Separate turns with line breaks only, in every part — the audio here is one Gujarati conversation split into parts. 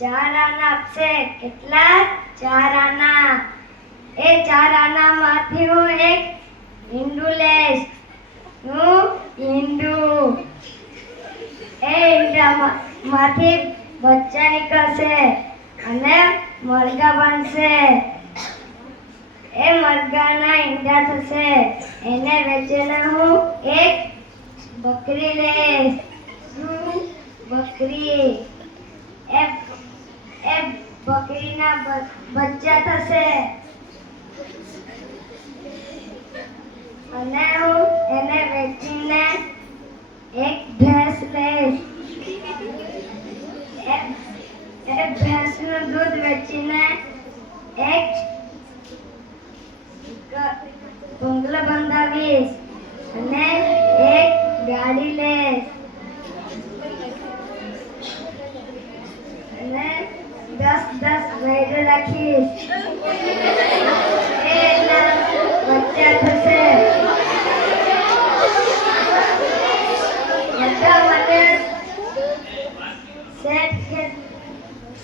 ચાર આના કેટલા? ચાર એ ચાર આનામાંથી હું એક હિન્દુ લઈશ. હું હિન્દુ. એ ઈંડામાં માંથી બચ્ચા નીકળશે અને મરઘા બનશે. એ મરઘાના ઈંડા થશે. એને વેચીને હું એક બકરી લઈશ. બકરી. બકરીના બચ્ચા થશે. અને હું એને વેચીને એક ભેંસ લઈશ. એ ભેંસનું દૂધ વેચીને એક બંગલો બંધાવીશ. દસ દસ ભેડો રાખીશ એના થશે.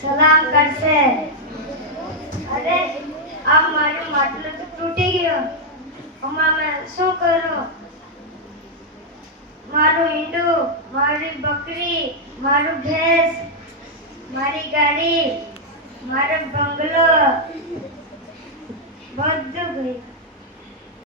સલામ કરશે. અરે આ મારું માટલું તો તૂટી ગયું. હમણાં શું કરું? મારું ઈંડું, મારી બકરી, મારું ભેંસ મારી ગાડી મારો બંગલો બધું ગયું.